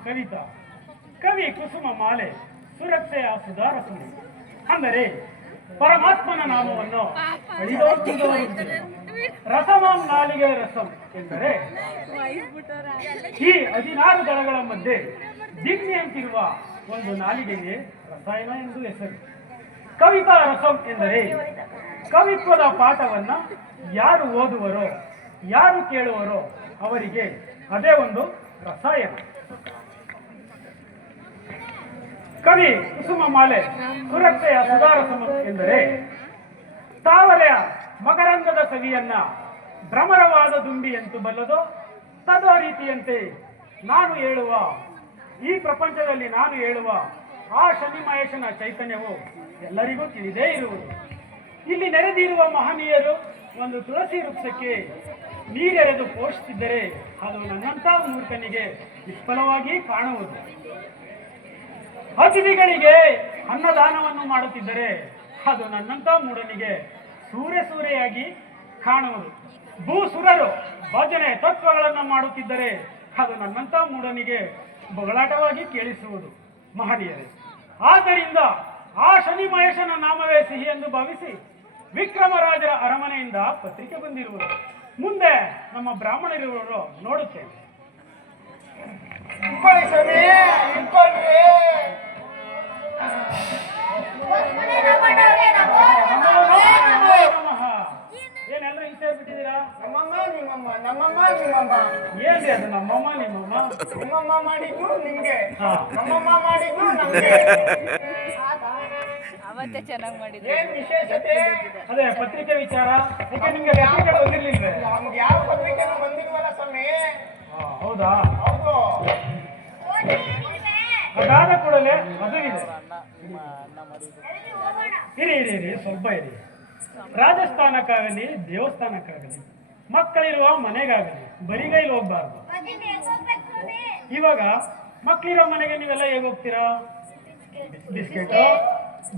ಕವಿತಾ. ಕವಿ ಕುಸುಮ ಮಾಲೆ ಸುರಕ್ಷೆಯ ಸುಧಾರಸುನಿ ಅಂದರೆ ಪರಮಾತ್ಮನ ನಾಮವನ್ನು ರಸಮಂ ರಸಮಾಂ ನಾಲಿಗೆ ರಸಂ ಎಂದರೆ ಈ ಹದಿನಾರು ದಳಗಳ ಮಧ್ಯೆ ದಿಗ್ನಿ ಅಂತಿರುವ ಒಂದು ನಾಲಿಗೆಗೆ ರಸಾಯನ ಎಂದು ಹೆಸರು. ಕವಿತಾ ರಸಂ ಎಂದರೆ ಕವಿತ್ವದ ಪಾಠವನ್ನ ಯಾರು ಓದುವರೋ ಯಾರು ಕೇಳುವರೋ ಅವರಿಗೆ ಅದೇ ಒಂದು ರಸಾಯನ. ಕವಿ ಕುಸುಮ ಮಾಲೆ ಸುರಕ್ಷೆಯ ಸುಧಾರಸಮ ಎಂದರೆ, ತಾವರೆಯ ಮಕರಂದದ ಸವಿಯನ್ನ ಭ್ರಮರವಾದ ದುಂಬಿ ಎಂದು ಬಲ್ಲದು, ತದ ರೀತಿಯಂತೆ ನಾನು ಹೇಳುವ, ಈ ಪ್ರಪಂಚದಲ್ಲಿ ನಾನು ಹೇಳುವ ಆ ಶನಿ ಮಹೇಶನ ಚೈತನ್ಯವು ಎಲ್ಲರಿಗೂ ತಿಳಿದೇ ಇರುವುದು. ಇಲ್ಲಿ ನೆರೆದಿರುವ ಮಹನೀಯರು ಒಂದು ತುಳಸಿ ವೃಕ್ಷಕ್ಕೆ ನೀರೆರೆದು ಪೋಷಿಸಿದ್ದರೆ ಅದು ನನ್ನಂತ ಮೂರ್ಖನಿಗೆ ನಿಷ್ಫಲವಾಗಿ ಕಾಣುವುದು. ಅತಿಥಿಗಳಿಗೆ ಅನ್ನದಾನವನ್ನು ಮಾಡುತ್ತಿದ್ದರೆ ಅದು ನನ್ನಂತ ಮೂಢನಿಗೆ ಸೂರೆ ಸೂರೆಯಾಗಿ ಕಾಣುವುದು. ಭೂಸುರರು ಭಜನೆ ತತ್ವಗಳನ್ನು ಮಾಡುತ್ತಿದ್ದರೆ ಅದು ನನ್ನಂತ ಮೂಢನಿಗೆ ಬೊಗಳಾಟವಾಗಿ ಕೇಳಿಸುವುದು. ಮಹನೀಯರೇ, ಆದ್ದರಿಂದ ಆ ಶನಿ ಮಹೇಶನ ನಾಮವೇ ಸಿಹಿ ಎಂದು ಭಾವಿಸಿ ವಿಕ್ರಮರಾಜರ ಅರಮನೆಯಿಂದ ಪತ್ರಿಕೆ ಬಂದಿರುವುದು. ಮುಂದೆ ನಮ್ಮ ಬ್ರಾಹ್ಮಣರಿರುವವರು ನೋಡುತ್ತೇವೆ. ಏನೆಲ್ಲರೂ ಹಿಂಸೆ ಬಿಟ್ಟಿದ್ದೀರಾ? ನಮ್ಮಮ್ಮ ನಿಮ್ಮಮ್ಮ ನಮ್ಮಮ್ಮ ನಿಮ್ಮಮ್ಮ ಏನ್ರಿ ಅದು ನಮ್ಮಮ್ಮ ನಿಮ್ಮಮ್ಮ? ನಿಮ್ಮಮ್ಮ ಮಾಡಿದ್ದು ನಿಮ್ಗೆ. ನಮ್ಮಮ್ಮ ಮಾಡಿದ್ದು ನಮ್ಗೆ. ಅವತ್ತೇ ಚೆನ್ನಾಗಿ ಮಾಡಿದ್ರು. ಏನ್ ವಿಶೇಷತೆ? ಅದೇ ಪತ್ರಿಕೆ ವಿಚಾರ. ಯಾಕೆ ನಿಮ್ಗೆ ಪತ್ರಿಕೆ ಬಂದಿರ್ಲಿಲ್ಲ ನಮ್ಗೆ ಯಾವ ಪತ್ರಿಕೆನೂ ಬಂದಿಲ್ವಲ್ಲ ಸ್ವಾಮಿ? ಹೌದಾ? ಹೌದು. ಅದಾದ ಕೂಡಲೇ ಮದುವಿದೆ ಇರಿ ಇರಿ ಇರಿ ಸ್ವಲ್ಪ ಇರಿ. ರಾಜಸ್ಥಾನಕ್ಕಾಗಲಿ ದೇವಸ್ಥಾನಕ್ಕಾಗಲಿ ಮಕ್ಕಳಿರುವ ಮನೆಗಾಗಲಿ ಬರಿಗೈಲಿ ಹೋಗ್ಬಾರ್ದು. ಇವಾಗ ಮಕ್ಕಳಿರೋ ಮನೆಗೆ ನೀವೆಲ್ಲ ಹೇಗೆ ಹೋಗ್ತೀರಾ? ಬಿಸ್ಕೆಟು?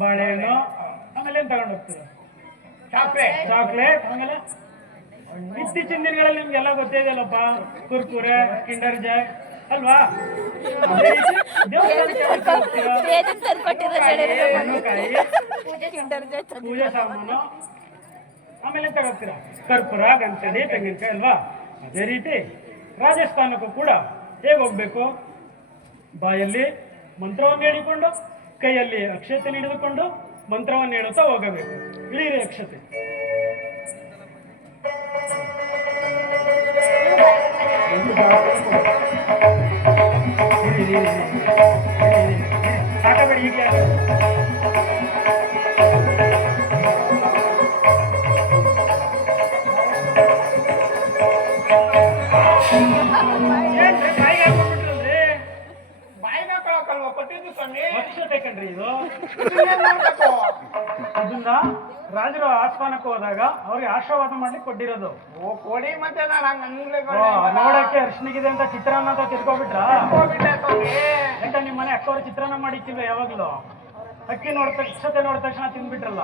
ಬಾಳೆಹಣ್ಣು ಆಮೇಲೆ ಏನ್ ತಗೊಂಡು ಹೋಗ್ತೀರಾ? ಚಾಕ್ಲೇಟ್ ಚಾಕ್ಲೇಟ್ ಆಮೇಲೆ ಇತ್ತೀಚಿನ ದಿನಗಳಲ್ಲಿ ನಿಮ್ಗೆಲ್ಲ ಗೊತ್ತೇ ಇದೆಯಲ್ಲಪ್ಪ ಕುರ್ಕುರೆ ಕಿಂಡರ್ ಜಾಯ್ ಅಲ್ವಾ? ಪೂಜಾ ಸಾಮಾನು. ಆಮೇಲೆ ಎಂತ ಹೋಗ್ತೀರಾ ಕರ್ಪೂರ ಗಂಟಡಿ ತೆಂಗಿನಕಾಯಿ ಅಲ್ವಾ? ಅದೇ ರೀತಿ ರಾಜಸ್ಥಾನಕ್ಕೂ ಕೂಡ ಹೇಗೆ ಹೋಗ್ಬೇಕು? ಬಾಯಲ್ಲಿ ಮಂತ್ರವನ್ನು ಹೇಳಿಕೊಂಡು ಕೈಯಲ್ಲಿ ಅಕ್ಷತೆ ಹಿಡಿದುಕೊಂಡು ಮಂತ್ರವನ್ನು ಹೇಳುತ್ತಾ ಹೋಗಬೇಕು ಇಳಿರಿ ಅಕ್ಷತೆ. ಸಾಕಬೇಡಿ ಈಗಲೇ ರಾಜರು ಆಸ್ಥಾನಕ್ಕೆ ಹೋದಾಗ ಅವ್ರಿಗೆ ಆಶೀರ್ವಾದ ಮಾಡ್ಲಿಕ್ಕೆ ಕೊಟ್ಟಿರೋದು. ಓ ಕೊಡಿ ಮತ್ತೆ ನಾನು ಹಂಗ ನೋಡಕ್ಕೆ ಅರ್ಶನಿಗಿದೆ ಅಂತ ಚಿತ್ರಾನ್ನ ಅಂತ ತಿಳ್ಕೊಬಿಟ್ರ ಯಾಕಂದ್ರೆ ನಿಮ್ಮ ಮನೆ ಅಕ್ಕವ್ರ ಚಿತ್ರಾನ್ನ ಮಾಡಿಕ್ಕಿಲ್ವ ಯಾವಾಗ್ಲೂ? ಅಕ್ಕಿ ನೋಡಿದ ತಕ್ಷಣ ನೋಡಿದ ತಕ್ಷಣ ತಿಂದ್ಬಿಟ್ರಲ್ಲ.